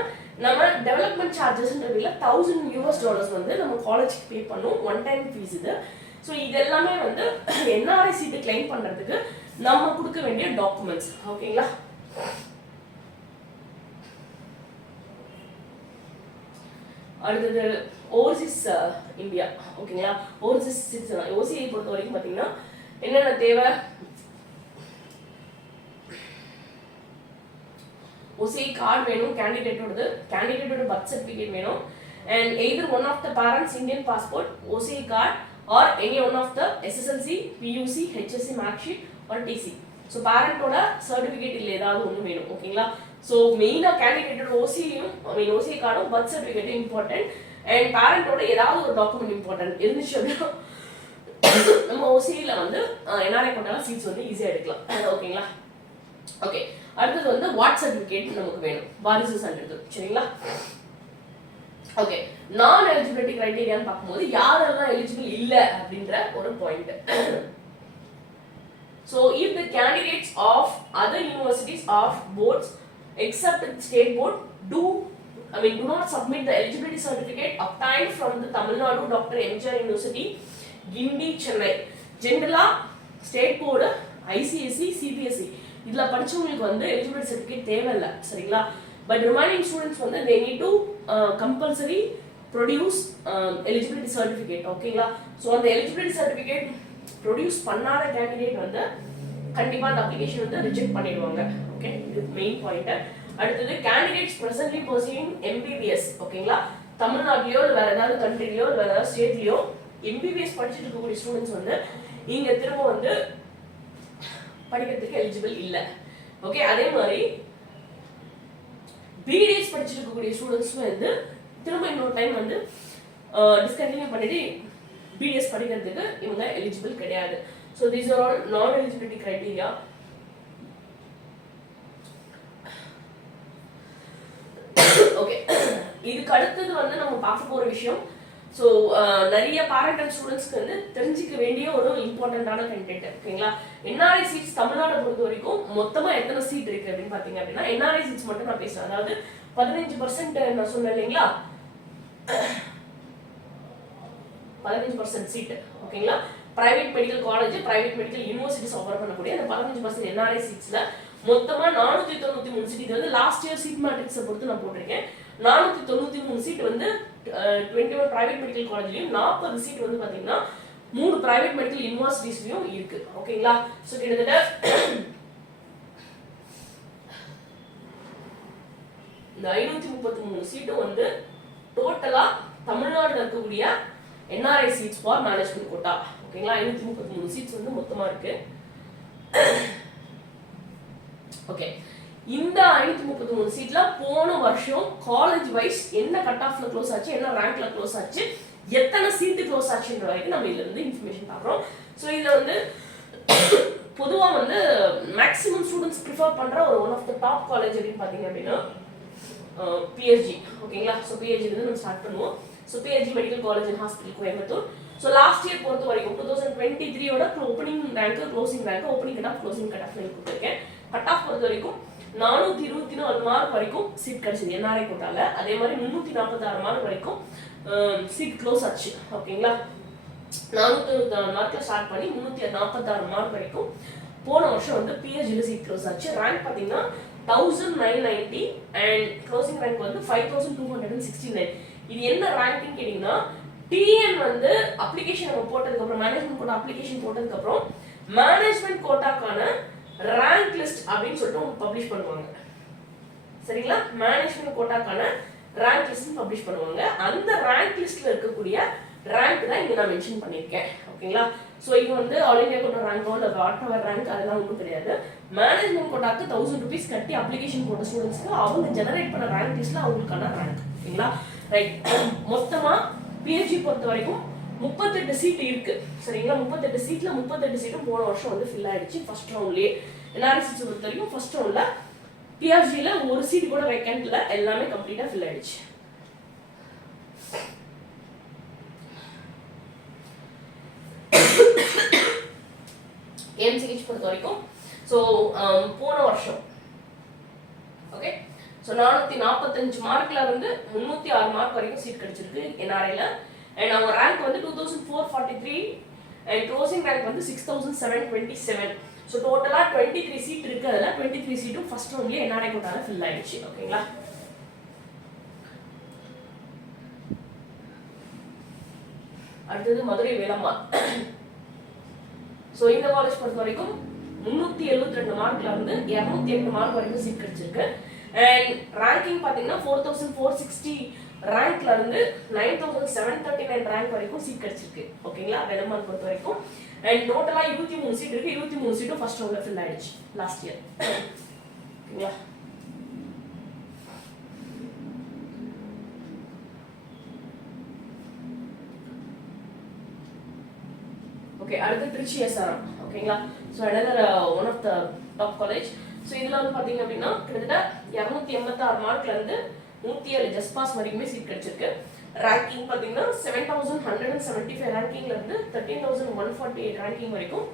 நம்ம டெவலப்மெண்ட் சார்ஜஸ்ன்றதுல $1,000 வந்து நம்ம காலேஜுக்கு பே பண்ணும், ஒன் டைம் ஃபீஸ் இது. ஸோ இது எல்லாமே வந்து NRI சீட்டு கிளைம் பண்றதுக்கு நம்ம கொடுக்க வேண்டிய டாக்குமெண்ட்ஸ். ஓகேங்களா? அடுத்தது ஓவர்சீஸ் இந்தியா. ஓகேங்களா? ஓவர்சீஸ் சிட்டிசன் ஓசிஐ பொறுத்த வரைக்கும் பார்த்தீங்கன்னா என்னென்ன தேவை, ஓசிஐ கார்டு வேணும் கேண்டிடேட்டோட பர்த் சர்டிஃபிகேட் வேணும், and either one of the parents Indian passport, OCI card or any one of the SSLC, PUC, HSC mark sheet or TC. So பேரண்டோட சர்டிஃபிகேட் இல்லை ஏதாவது ஒன்று வேணும். ஓகேங்களா? ஸோ மெயினாக கேண்டிடேட்டோட ஓசிஐ கார்டும் பர்த் சர்டிஃபிகேட்டும் இம்பார்ட்டன்ட், அண்ட் பேரண்டோட ஏதாவது ஒரு டாக்குமெண்ட் இம்பார்ட்டன்ட் இருந்துச்சு அப்படின்னா நம்ம ஓசிஐல வந்து NRI கோட்டால சீட்ஸ் வந்து ஈஸியாக எடுக்கலாம். ஓகேங்களா? ஓகே, அடுத்தது வந்து வாட் சர்டிஃபிகேட் நமக்கு வேணும், வாரிசு சான்றிதழ். சரிங்களா? ஓகே, நான் எலிஜிபிலிட்டி கிரைட்டீரியான்னு பார்க்கும்போது யாரெல்லாம் எலிஜிபிள் இல்லை அப்படின்ற ஒரு point. So if the candidates of other universities of boards except the state board do not submit the eligibility certificate obtained from the Tamil Nadu Dr. MGR University, Gindi, Chennai. Generally, state board, ICSE, CBSE இதுல படிச்சவங்களுக்கு வந்து eligibility certificate தேவையில்லை. சரிங்களா? But remaining students வந்து they need to compulsory produce eligibility certificate. ஓகேங்களா? So அந்த eligibility certificate produce பண்ணாத candidate வந்து கண்டிப்பா அந்த அப்ளிகேஷன் வந்து ரிஜெக்ட் பண்ணிடுவாங்க. ஓகே, இது மெயின் பாயிண்ட். அடுத்தது கேண்டிடேட்ஸ் பிரசன்ட்லி பர்சூயிங் எம்பிபிஎஸ். ஓகேங்களா, தமிழ்நாட்டிலயோ இல்லை வேற ஏதாவது கண்ட்ரிலயோ இல்லை வேற ஏதாவது ஸ்டேட்லயோ எம்பிபிஎஸ் படிச்சுட்டு இருக்கக்கூடிய ஸ்டூடெண்ட்ஸ் வந்து இங்க திரும்ப வந்து படிக்கிறதுக்கு எலிஜிபிள் இல்லை. ஓகே, அதே மாதிரி பிடிஎஸ் படிச்சுட்டு இருக்கக்கூடிய ஸ்டூடெண்ட்ஸ் வந்து திரும்ப இன்னொரு டைம் வந்து டிஸ்கண்டினியூ பண்ணிட்டு பிடிஎஸ் படிக்கிறதுக்கு இவங்க எலிஜிபிள் கிடையாது. ஸோ தீஸ் ஆர் ஆல் நான் எலிஜிபிலிட்டி கிரைட்டீரியா. ஓகே, இதுக்கு அடுத்தது வந்து நம்ம பார்க்க போற விஷயம், ஸோ நிறைய பேரண்ட் அண்ட் ஸ்டூடெண்ட்ஸ்க்கு வந்து தெரிஞ்சிக்க வேண்டிய ஒரு இம்பார்ட்டன்டான கண்டென்ட். ஓகேங்களா, என்ஆர்ஐ சீட்ஸ் தமிழ்நாடு பொறுத்த வரைக்கும் மொத்தமா எத்தனை சீட் இருக்கு அப்படின்னு பாத்தீங்க அப்படின்னா, என்ஆர்ஐ சீட்ஸ் மட்டும் நான் பேசுறேன். அதாவது 15% நான் சொன்னேன் இல்லைங்களா, 15% சீட். ஓகேங்களா, private medical college, private medical universities offer பண்ணக்கூடிய அந்த 15% என்ஆர்ஐ சீட்ஸ்ல மொத்தமா 493 சீட். இது வந்து லாஸ்ட் இயர் சீட் மேட்ரிக்ஸை பொறுத்து நான் போட்டிருக்கேன். 493 சீட் வந்து 21 பிரைவேட் மெடிக்கல் காலேஜ்லயும், 40 சீட் வந்து பாத்தீங்கன்னா 3 பிரைவேட் மெடிக்கல் யூனிவர்சிட்டிஸ்லயும் இருக்கு. ஓகேங்களா, சோ கிட்டத்தட்ட இந்த 533 சீட் வந்து டோட்டலா தமிழ்நாடுல இருக்கக்கூடிய NRI seats for management quota. ஓகேங்களா, 533 சீட்ஸ் வந்து மொத்தமா இருக்கு. ஓகே, இந்த 533 சீட்ல போன வருஷம் காலேஜ் வைஸ் என்ன கட் ஆஃப்ல க்ளோஸ் ஆச்சு, என்ன ரேங்க்ல க்ளோஸ் ஆச்சு, எத்தனை சீட்டு க்ளோஸ் ஆச்சுன்ற வரைக்கும் நம்ம இதுல இருந்து இன்ஃபர்மேஷன் பார்க்குறோம். ஸோ இதுல வந்து பொதுவா வந்து மேக்ஸிமம் ஸ்டூடெண்ட்ஸ் ப்ரிஃபர் பண்ற ஒரு one of the top college அப்படின்னு பாத்தீங்க அப்படின்னா பிஎஸ்ஜி. ஓகேங்களா, ஸோ பிஎஸ்ஜி வந்து நம்ம ஸ்டார்ட் பண்ணுவோம். So PSG medical college and hospital Coimbatore. So last year பொறுத்த வரைக்கும் 2023யோட opening rank, closing rank, opening cut off, closing cut off கொடுத்துருக்கேன். கட் ஆஃப் பொறுத்த வரைக்கும் 424 மார்க் வரைக்கும் சீட் கிடைச்சது என்ஆர்ஐ கோட்டால. அதே மாதிரி 346 மார்க் வரைக்கும் சீட் க்ளோஸ் ஆச்சு. ஓகேங்களா, 424 மார்க்ல ஸ்டார்ட் பண்ணி 346 மார்க் வரைக்கும் போன வருஷம் வந்து பிஎஸ்ஜில சீட் க்ளோஸ் ஆச்சு. ரேங்க் பாத்தீங்கன்னா 1990 அண்ட் க்ளோசிங் ரேங்க் வந்து 5269. இது என்ன ரேங்க்னு கேட்டீங்கன்னா, டிஎன் வந்து அப்ளிகேஷன் நம்ம போட்டதுக்கு அப்புறம், மேனேஜ்மெண்ட் கோட்டா அப்ளிகேஷன் போட்டதுக்கு அப்புறம் மேனேஜ்மெண்ட் கோட்டாக்கான ரேங்க் லிஸ்ட் அப்படின்னு சொல்லிட்டு பப்ளிஷ் பண்ணுவாங்க. சரிங்களா, மேனேஜ்மெண்ட் கோட்டாக்கான ரேங்க் லிஸ்ட் பப்ளிஷ் பண்ணுவாங்க. அந்த ரேங்க் லிஸ்ட்ல இருக்கக்கூடிய ரேங்க் தான் இங்க நான் மென்ஷன் பண்ணிருக்கேன். ஓகேங்களா, சோ இது வந்து ஆல் இந்தியா கோட்டா ரேங்கோ இல்ல வாட்டவர் ரேங்க் அதெல்லாம் ஒன்றும் கிடையாது. மேனேஜ்மெண்ட் கோட்டாக்கு 1000 rupees கட்டி அப்ளிகேஷன் போட்ட ஸ்டூடெண்ட்ஸ்க்கு அவங்க ஜெனரேட் பண்ண ரேங்க் லிஸ்ட்ல அவங்களுக்கான ரேங்க். ஓகேங்களா, ரைட். மொத்தமா பிஎஸ்ஜி பொறுத்த வரைக்கும் 38 சீட் இருக்கு. சரிங்களா, 38 சீட்ல 38 சீட்டும் போன வருஷம் வந்து ஃபில் ஆயிடுச்சு ஃபர்ஸ்ட் ரவுண்ட்லயே. என்ஆர்ஐ சீட்ஸ் பொறுத்த வரைக்கும் ஃபர்ஸ்ட் ரவுண்ட்ல பிஎஸ்ஜில ஒரு சீட் கூட வேக்கன்ட்ல, எல்லாமே கம்ப்ளீட்டா ஃபில் ஆயிடுச்சு. எம்சிஹெச் பொறுத்த வரைக்கும் ஸோ போன வருஷம் ஓகே, ஸோ 445 மார்க்ல இருந்து 306 மார்க் வரைக்கும் சீட் கிடைச்சிருக்கு என்ஆர்ஐல. அண்ட் அவங்க ரேங்க் வந்து 2443 அண்ட் க்ளோசிங் ரேங்க் வந்து 6727. ஸோ டோட்டலா 23 சீட் இருக்கு. அதில் 23 சீட்டும் ஃபர்ஸ்ட் ரவுண்ட்லயே என்ஆர்ஐ கோட்டால ஃபில் ஆயிடுச்சு. ஓகேங்களா, அடுத்தது மதுரை வேலம்மாள். ஸோ இந்த காலேஜ் பொறுத்த வரைக்கும் 372 மார்க்ல இருந்து 208 மார்க் வரைக்கும் சீட் கிடைச்சிருக்கு. அண்ட் ரேங்கிங் பாத்தீங்கன்னா 4460 ரேங்க்ல இருந்து 9739 ரேங்க் வரைக்கும் சீட் கிடைச்சிருக்கு. ஓகேங்களா, வேலம்மாள் பொறுத்த வரைக்கும். அண்ட் டோட்டலா 23 சீட் இருக்கு. 23 சீட்டும் ஃபர்ஸ்ட் ரவுண்ட்ல ஃபில் ஆயிடுச்சு லாஸ்ட் இயர். ஓகேங்களா, ஓகே, அடுத்து திருச்சி எஸ்ஆர்எம். ஓகேங்களா, so another one of the top college. So இதுல வந்து பாத்தீங்க அப்படின்னா கிட்டத்தட்ட 286 மார்க்ல இருந்து 107 ஜஸ்ட் பாஸ் வரைக்குமே சீட் கிடைச்சிருக்கு. ரேங்கிங் பாத்தீங்கன்னா 7175 ரேங்கிங்ல இருந்து 13148 ரேங்கிங் வரைக்கும்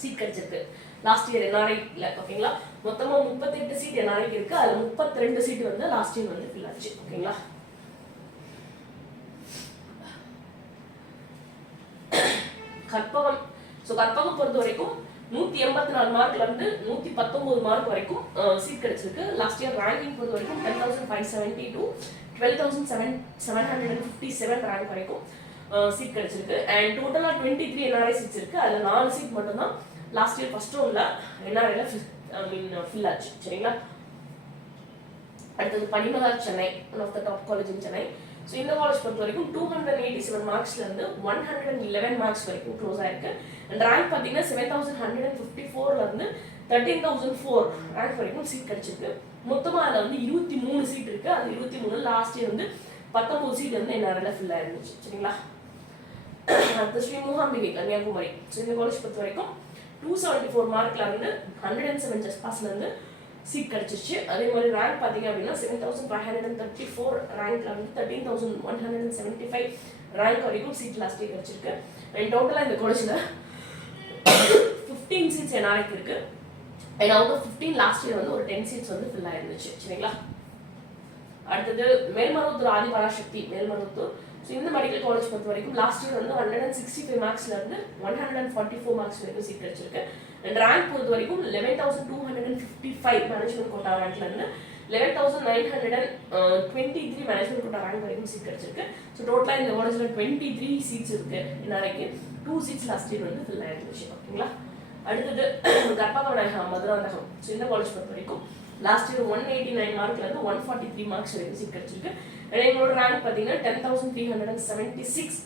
சீட் கிடைச்சிருக்கு லாஸ்ட் இயர் என்ஆர்ஐல. ஓகேங்களா, மொத்தமா 38 சீட் என்ஆர்ஐக்கு இருக்கு. அதுல 32 சீட் வந்து லாஸ்ட் இயர் வந்து ஃபில் ஆச்சு. ஓகேங்களா, கற்பகம். ஸோ கற்பகம் பொறுத்த வரைக்கும் 184 மார்க்ல இருந்து 119 மார்க் வரைக்கும் சீட் கிடைச்சிருக்கு. லாஸ்ட் இயர் ரேங்கிங் பொறுத்த வரைக்கும் 10570 to 12757 ரேங்க் வரைக்கும் சீட் கிடைச்சிருக்கு. அண்ட் டோட்டலா 23 என்ஆர்ஐ சீட்ஸ் இருக்கு. அதுல 4 சீட் மட்டும் தான் லாஸ்ட் இயர் ஃபர்ஸ்ட் ரவுண்ட்ல என்ஆர்ஐல ஃபில் ஆச்சு. சரிங்களா, அடுத்தது Panimalar Chennai, one of the top college in Chennai. So இந்த காலேஜ் பொறுத்த வரைக்கும் 287 மார்க்ஸ்லேருந்து 111 மார்க்ஸ் வரைக்கும் க்ளோஸ் ஆயிருக்கு. அண்ட் ரேங்க் பார்த்தீங்கன்னா 7154லேருந்து 13004 ரேங்க் வரைக்கும் சீட் கிடைச்சிருக்கு. மொத்தமாக அதில் வந்து 23 சீட் இருக்கு. அது 23 லாஸ்ட் இயர் வந்து 19 சீட் வந்து என்ஆர்ஐல ஃபில் ஆயிருந்துச்சு. சரிங்களா? அடுத்து ஸ்ரீ மூகாம்பிகை கன்னியாகுமரி. ஸோ இந்த காலேஜ் பொறுத்த வரைக்கும் 274 மார்க்ல இருந்து 107 ஜஸ்ட் பாஸ்ல இருந்து சீட் கிடைச்சிருச்சு. அதே மாதிரி ரேங்க் பார்த்தீங்க அப்படின்னா 7534 ரேங்க்ல வந்து 13175 ரேங்க் வரைக்கும் சீட் லாஸ்ட் இயர் கிடைச்சிருக்கு. அண்ட் டோட்டலாக இந்த காலேஜில் 15 சீட்ஸ் என்ஆர்ஐக்கு இருக்கு. And out of 15 last year வந்து ஒரு 10 சீட்ஸ் வந்து ஃபில் ஆயிருந்துச்சு. சரிங்களா? அடுத்தது மேல்மருவத்தூர் ஆதிபராசக்தி மேல்மருவத்தூர். ஸோ இந்த மெடிக்கல் காலேஜ் பொறுத்த வரைக்கும் லாஸ்ட் இயர் வந்து 165 மார்க்ஸ்ல இருந்து 144 மார்க்ஸ் வரைக்கும் சீட் கிடைச்சிருக்கு. அண்ட் ரேங்க் பொறுத்த வரைக்கும் 11255 மேனேஜ்மெண்ட் கோட்டா ரேங்க்ல இருந்து 11923 மேனேஜ்மெண்ட் கோட்டா ரேங்க் வரைக்கும் சீட் கிடைச்சிருக்கு. ஸோ டோட்டலா இந்த காலேஜ்ல 23 சீட்ஸ் இருக்கு. இன்னைக்கு 2 சீட்ஸ் லாஸ்ட் இயர் வந்து ஃபில் ஆயிருந்துச்சு. ஓகேங்களா? அடுத்தது கற்பகநாயகா மதுராந்தகம். ஸோ இந்த காலேஜ் பொறுத்த வரைக்கும் லாஸ்ட் இயர் 189 மார்க்ல இருந்து 143 மார்க்ஸ் வரைக்கும் சீட் கிடைச்சிருக்கு. எங்களோட ரேங்க் பார்த்தீங்கன்னா 10376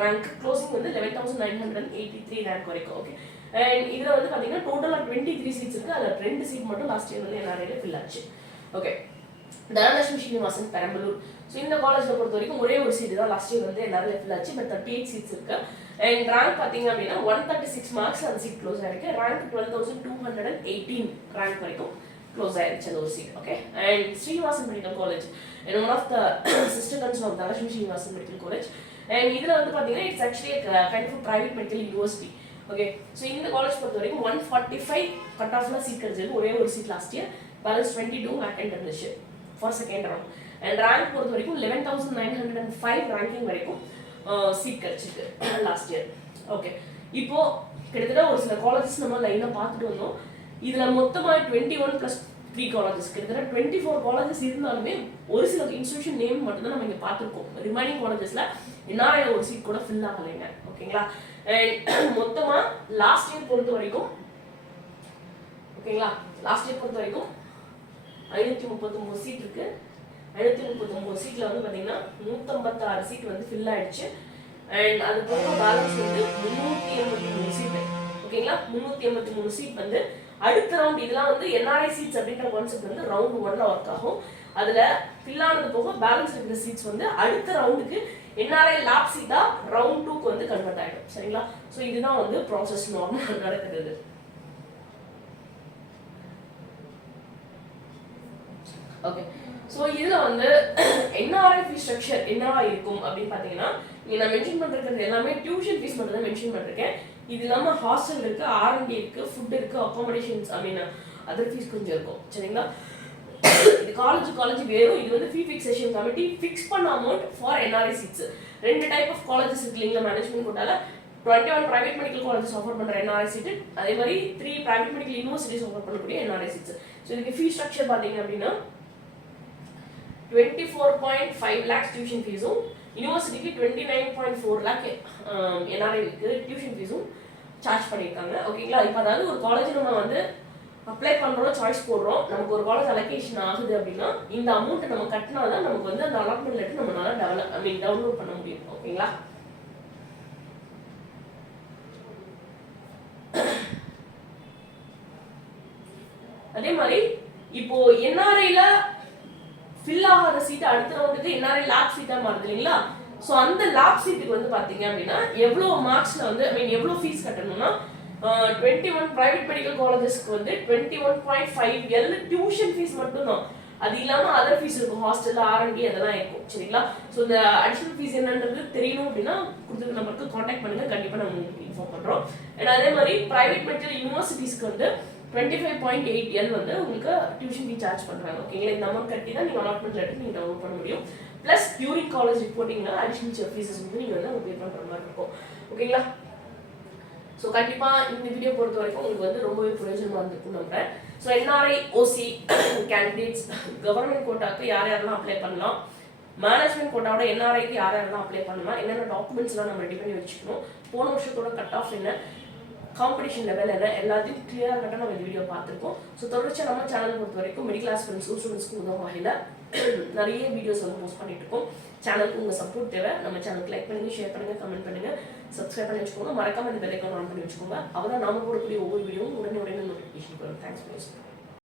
ரேங்க், க்ளோசிங் வந்து 11983 ரேங்க் வரைக்கும். ஓகே. அண்ட் இதில் வந்து பார்த்தீங்கன்னா டோட்டலாக 23 சீட்ஸ் இருக்கு. அதில் 2 சீட் மட்டும் லாஸ்ட் இயர் வந்து என்ஆர்ஐல ஃபில் ஆச்சு. ஓகே. தனலட்சுமி ஸ்ரீனிவாசன் பெரம்பலூர். ஸோ இந்த காலேஜில் பொறுத்த வரைக்கும் ஒரே ஒரு சீட் தான் லாஸ்ட் இயர் வந்து என்ஆர்ஐல ஃபில் ஆச்சு. பட் 38 சீட்ஸ் இருக்கு. அண்ட் ரேங்க் பார்த்தீங்க அப்படின்னா 136 மார்க்ஸ் அந்த சீட் க்ளோஸ் ஆயிருக்கு. ரேங்க் 12218 ரேங்க் வரைக்கும் க்ளோஸ் ஆயிருச்சு அந்த ஒரு seat. Okay. And Srinivasan medical college and one of the sister concern of Dhanalakshmi Srinivasan Medical College. And இதுல வந்து பாத்தீங்கன்னா it's actually a kind of a private medical university. Okay. So இந்த college பொறுத்த வரைக்கும் 145 கட் ஆஃப்ல சீட் கிடைச்சிருக்கு. ஒரே ஒரு seat last year, balance 22 vacant இருந்துச்சு for second round. And rank பொறுத்த வரைக்கும் 11905 ரேங்கிங் வரைக்கும் சீட் கிடைச்சிருக்கு லாஸ்ட் இயர். ஓகே. இப்போ கிட்டத்தட்ட ஒரு சில காலேஜஸ் நம்ம லைனா பார்த்துட்டு வந்தோம். இதுல மொத்தமா 21+3 காலேஜஸ், கிட்டத்தட்ட 24 காலேஜஸ் இருந்தாலுமே ஒரு சில இன்ஸ்டிடியூஷன் நேம் மட்டும் தான் நம்ம இங்க பார்த்துருக்கோம். ரிமைனிங் காலேஜஸ்ல என்ஆர்ஐ ஒரு சீட் கூட ஃபில் ஆகலைங்க. ஓகேங்களா? மொத்தமா லாஸ்ட் இயர் பொறுத்த வரைக்கும், ஓகேங்களா, லாஸ்ட் இயர் பொறுத்த வரைக்கும் 539 சீட் இருக்கு. 539 சீட்ல வந்து பாத்தீங்கன்னா 156 சீட் வந்து ஃபில் ஆயிடுச்சு. அண்ட் அது போக பேலன்ஸ் வந்து 383 சீட். ஓகேங்களா? 383 சீட் வந்து அடுத்த ரவுண்ட், இதெல்லாம் வந்து என்ஆர்ஐ சீட்ஸ் அப்படின்ற கான்செப்ட் வந்து ரவுண்ட் 1ல ஒர்க் ஆகும். அதுல ஃபில் ஆனது போக பேலன்ஸ் இருக்கிற சீட்ஸ் வந்து அடுத்த ரவுண்டுக்கு என்ஆர்ஐ லேப் சீட்டா ரவுண்ட் 2க்கு வந்து கன்வெர்ட் ஆயிடும். சரிங்களா? ஸோ இதுதான் வந்து ப்ராசஸ் நார்மலா நடக்குது. ஓகே. ஸோ இதுல வந்து என்ஆர்ஐ ஃபீஸ் ஸ்ட்ரக்சர் என்னவா இருக்கும் அப்படின்னு பாத்தீங்கன்னா, இங்க நான் மென்ஷன் பண்றது எல்லாமே டியூஷன் ஃபீஸ் மட்டும் தான் மென்ஷன் பண்ணிருக்கேன். இது இல்லாம ஹாஸ்டல் இருக்கு, R&D இருக்கு, ஃபுட் இருக்கு, accommodations, I mean other fees கொஞ்சம் இருக்கும். சரிங்களா? இது காலேஜ் வேறும். இது வந்து ஃபீ ஃபிக்ஸேஷன் கமிட்டி ஃபிக்ஸ் பண்ண amount for NRI seats. 2 type of colleges இருக்கு இல்லைங்களா மேனேஜ்மெண்ட் கோட்டால. 21 பிரைவேட் மெடிக்கல் காலேஜஸ் ஆஃபர் பண்ற என்ஆர்ஐ சீட், அதே மாதிரி 3 பிரைவேட் மெடிக்கல் யூனிவர்சிட்டிஸ் ஆஃபர் பண்ணக்கூடிய என்ஆர்ஐ சீட்ஸ். ஸோ இதுக்கு ஃபீ ஸ்ட்ரக்சர் பாத்தீங்க அப்படின்னா 24.5 lakhs டியூஷன் ஃபீஸும், யூனிவர்சிட்டிக்கு 29.4 lakh என்ஆர்ஐக்கு டியூஷன் ஃபீஸும் சார்ஜ் பண்ணியிருக்காங்க. ஓகேங்களா? இப்போ அதாவது ஒரு காலேஜ் நம்ம வந்து அப்ளை பண்றோம், சாய்ஸ் போடுறோம், நமக்கு ஒரு காலேஜ் அலோகேஷன் ஆகுது அப்படின்னா இந்த அமௌண்ட் நம்ம கட்டினாதான் நமக்கு வந்து அந்த அலாட்மெண்ட் லெட்டர் நம்மளால டவுன்லோட் பண்ண முடியும். ஓகேங்களா? அதே மாதிரி இப்போ என்ஆர்ஐல ஃபில் ஆகாத சீட் அடுத்த ரவுண்டுக்கு என்ஆர்ஐ லேப் சீட்டா மாறுது இல்லைங்களா? ஸோ அந்த லேப் சீட்டுக்கு வந்து பாத்தீங்க அப்படின்னா எவ்வளவு மார்க்ஸ்ல வந்து எவ்வளவு ஃபீஸ் கட்டணும்னா 21 பிரைவேட் மெடிக்கல் காலேஜஸ்க்கு வந்து 21.5 டியூஷன் ஃபீஸ் மட்டும் தான். அது இல்லாம அதர் ஃபீஸ் இருக்கும், ஹாஸ்டல், R&D அதெல்லாம் இருக்கும். சரிங்களா? ஸோ இந்த அடிஷனல் ஃபீஸ் என்னன்றது தெரியணும் அப்படின்னா கொடுத்துருக்க நம்பருக்கு கான்டாக்ட் பண்ணுங்க, கண்டிப்பா நம்ம உங்களுக்கு இன்ஃபார்ம் பண்றோம். அண்ட் அதே மாதிரி பிரைவேட் மெடிக்கல் யூனிவர்சிட்டிஸ்க்கு வந்து 25.8 வந்து உங்களுக்கு டியூஷன் ஃபீ சார்ஜ் பண்றாங்க. ஓகேங்களா? இந்த அமௌண்ட் கட்டி தான் நீங்க அலாட்மெண்ட் லெட்டர் நீங்க டவுன்லோட் பண்ண முடியும். பிளஸ் டியூரிங் காலேஜ் ரிப்போர்ட்டிங்ல அடிஷனல் ஃபீஸஸ் வந்து நீங்க வந்து பே பண்ற மாதிரி இருக்கும். ஓகேங்களா? ஸோ கண்டிப்பா இந்த வீடியோ பொறுத்த வரைக்கும் உங்களுக்கு வந்து ரொம்பவே பிரயோஜனமா இருந்திருக்கும் நம்புறேன். ஸோ என்ஆர்ஐ ஓசி கேண்டிடேட்ஸ் கவர்மெண்ட் கோட்டாக்கு யார் யாரெல்லாம் அப்ளை பண்ணலாம், மேனேஜ்மெண்ட் கோட்டாவோட என்ஆர்ஐக்கு யார் யாரெல்லாம் அப்ளை பண்ணலாம், என்னென்ன டாக்குமெண்ட்ஸ்லாம் நம்ம ரெடி பண்ணி வச்சுக்கணும், போன வருஷத்தோட கட் ஆஃப் என்ன, காம்படிஷன் லெவல் என்ன, எல்லாத்தையும் கிளியராக கட்ட நம்ம இந்த வீடியோ பார்த்துருக்கோம். ஸோ தொடர்ச்சியாக நம்ம சேனல் பொறுத்த வரைக்கும் மிடில் கிளாஸ் ஸ்டூடெண்ட்ஸ்க்கு உதவும் வகையில் நிறைய வீடியோஸ் வந்து போஸ்ட் பண்ணிட்டு இருக்கோம். சேனலுக்கு உங்கள் சப்போர்ட் தேவை. நம்ம சேனலுக்கு லைக் பண்ணுங்க, ஷேர் பண்ணுங்க, கமெண்ட் பண்ணுங்க, சப்ஸ்கிரைப் பண்ணி வச்சுக்கோங்க. மறக்காம இந்த பெல் ஐக்கான் ஆன் பண்ணி வச்சுக்கோங்க. அப்பதான் நாம போடக்கூடிய ஒவ்வொரு வீடியோவும் உடனே நோட்டிஃபிகேஷன் வரும். தேங்க்ஸ் ஃபார் வாட்சிங்.